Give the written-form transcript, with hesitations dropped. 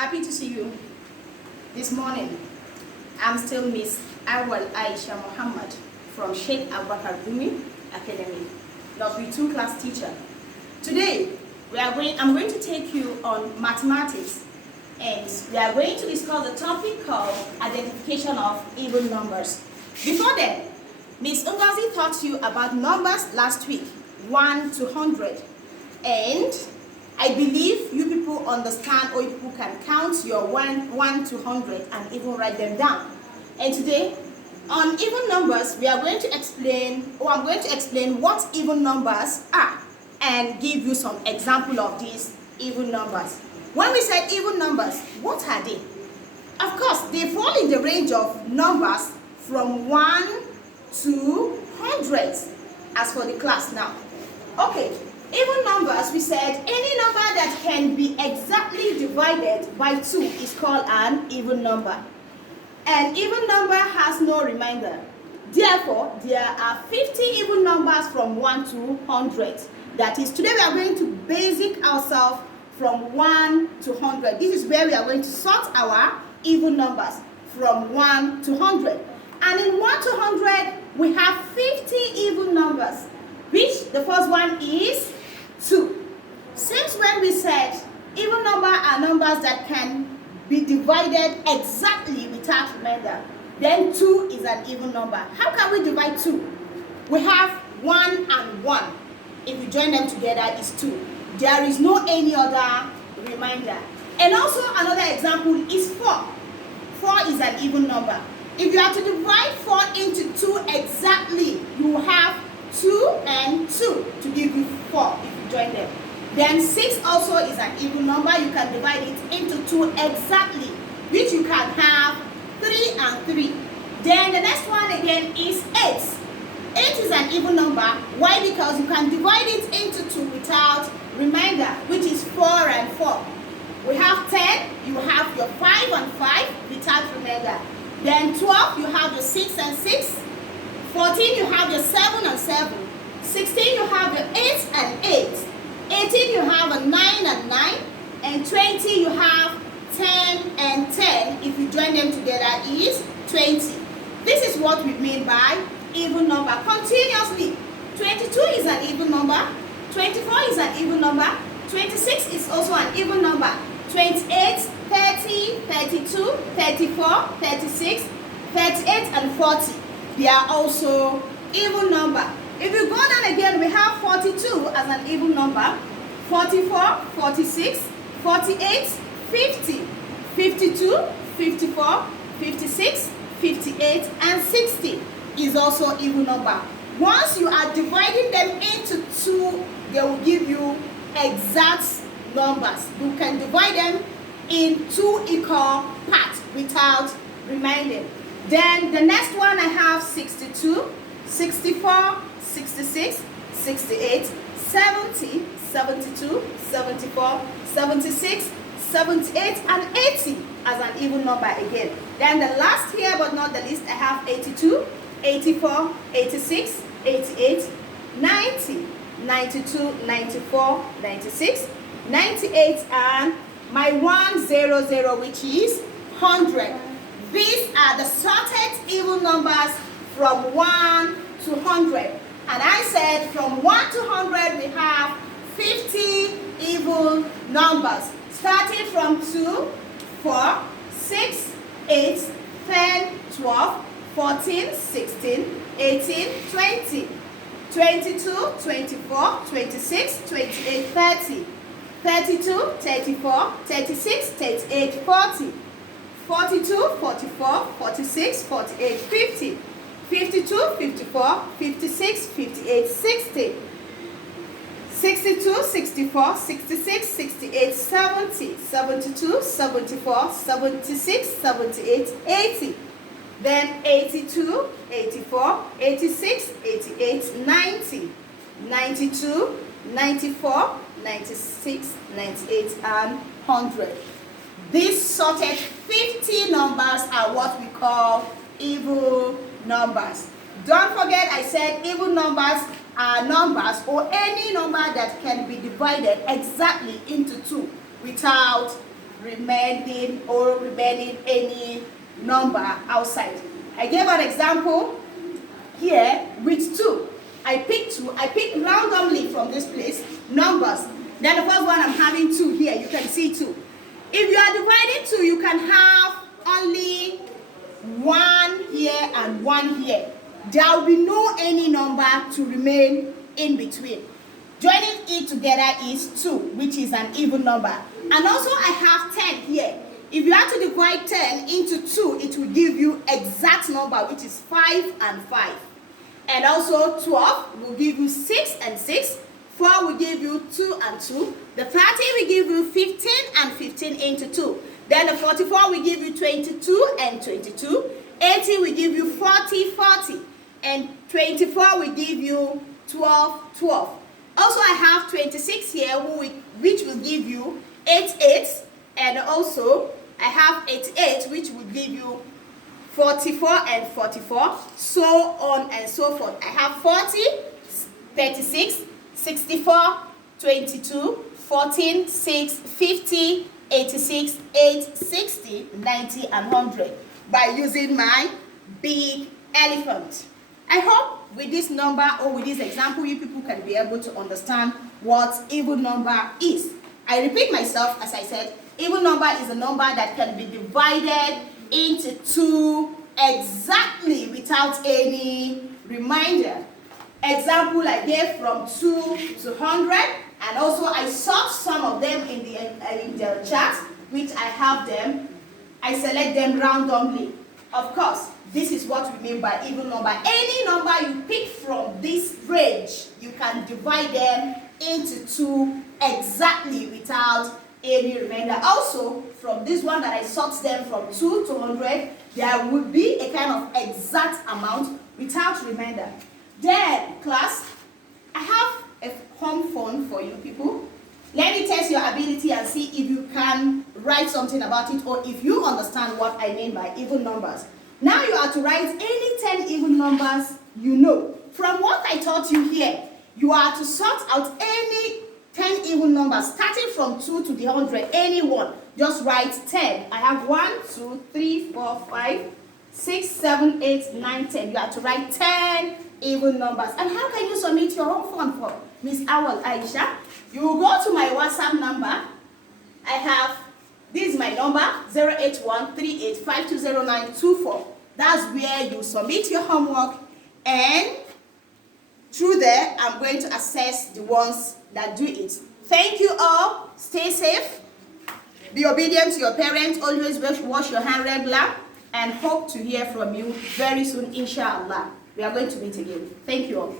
Happy to see you this morning. I'm still Miss Awal Aisha Muhammad from Sheikh Abubakar Gumi Academy, Nursery 2 class teacher. Today, I'm going to take you on mathematics, and we are going to discuss the topic called identification of even numbers. Before then, Miss Ngozi taught you about numbers last week, 1 to 100, and I believe you people understand, or you people can count your 1 to 100 and even write them down. And today, on even numbers, I'm going to explain what even numbers are and give you some example of these even numbers. When we say even numbers, what are they? Of course, they fall in the range of numbers from 1 to hundreds, as for the class now. Okay. Even numbers, we said any number that can be exactly divided by 2 is called an even number. An even number has no remainder. Therefore, there are 50 even numbers from 1 to 100. That is, today we are going to basic ourselves from 1 to 100. This is where we are going to sort our even numbers from 1 to 100. And in 1 to 100, we have 50 even numbers, which the first one is 2. Since when we said even numbers are numbers that can be divided exactly without remainder, then 2 is an even number. How can we divide 2? We have 1 and 1. If you join them together, it's 2. There is no any other remainder. And also another example is 4. 4 is an even number. If you are to divide 4 into 2 exactly, you have 2 and 2 to give you 4 if you join them. Then 6 also is an even number. You can divide it into 2 exactly, which you can have 3 and 3. Then the next one again is 8. 8 is an even number. Why? Because you can divide it into 2 without remainder, which is 4 and 4. We have 10, you have your 5 and 5 without remainder. Then 12, you have your 6 and 6. 14, you have your 7 and 7. 16, you have your 8 and 8. 18, you have a 9 and 9. And 20, you have 10 and 10. If you join them together, is 20. This is what we mean by even number. Continuously, 22 is an even number. 24 is an even number. 26 is also an even number. 28, 30, 32, 34, 36, 38, and 40. They are also even number. If you go down again, we have 42 as an even number, 44, 46, 48, 50, 52, 54, 56, 58, and 60 is also even number. Once you are dividing them into 2, they will give you exact numbers. You can divide them in 2 equal parts without remainder. Then the next one I have 62, 64, 66, 68, 70, 72, 74, 76, 78, and 80 as an even number again. Then the last here but not the least, I have 82, 84, 86, 88, 90, 92, 94, 96, 98, and my 100, which is 100. These are the sorted even numbers from 1 to 100. And I said from 1 to 100 we have 50 even numbers. Starting from 2, 4, 6, 8, 10, 12, 14, 16, 18, 20, 22, 24, 26, 28, 30, 32, 34, 36, 38, 40. 42, 44, 46, 48, 50, 52, 54, 56, 58, 60, 62, 64, 66, 68, 70, 72, 74, 76, 78, 80. Then 82, 84, 86, 88, 90, 92, 94, 96, 98, and 100. These sorted 50 numbers are what we call even numbers. Don't forget I said even numbers are numbers or any number that can be divided exactly into 2 without remaining any number outside. I gave an example here with 2. I picked randomly from this place numbers. Then the first one I'm having 2 here. You can see 2. If you are dividing 2, you can have only 1 here and 1 here. There will be no any number to remain in between. Joining it together is 2, which is an even number. And also I have 10 here. If you have to divide 10 into 2, it will give you exact number, which is 5 and 5. And also 12 will give you 6 and 6. 4 will give you 2 and 2. The 30 will give you 15 and 15 into 2. Then the 44 will give you 22 and 22. 80 will give you 40, 40. And 24 will give you 12, 12. Also, I have 26 here, which will give you 88. And also, I have 88, which will give you 44 and 44, so on and so forth. I have 40, 36, 64, 22, 14, 6, 50, 86, 8, 60, 90, and 100 by using my big elephant. I hope with this number or with this example, you people can be able to understand what even number is. I repeat myself, as I said, even number is a number that can be divided into 2 exactly without any reminder. Example I gave from 2 to 100, and also I sort some of them in the chart, which I have them. I select them randomly. Of course, this is what we mean by even number. Any number you pick from this range, you can divide them into 2 exactly without any remainder. Also, from this one that I sort them from 2 to 100, there will be a kind of exact amount without remainder. Then, class, I have a home phone for you people. Let me test your ability and see if you can write something about it or if you understand what I mean by even numbers. Now you are to write any 10 even numbers you know. From what I taught you here, you are to sort out any 10 even numbers, starting from 2 to the 100, any one. Just write 10. I have 1, 2, 3, 4, 5, 6, 7, 8, 9, 10. You have to write 10 even numbers. And how can you submit your home phone for Miss Awal Aisha? You will go to my WhatsApp number. I have, this is my number, 08138520924. That's where you submit your homework, and through there, I'm going to assess the ones that do it. Thank you all. Stay safe. Be obedient to your parents. Always wash your hand regular, and hope to hear from you very soon, inshallah. We are going to meet again. Thank you all.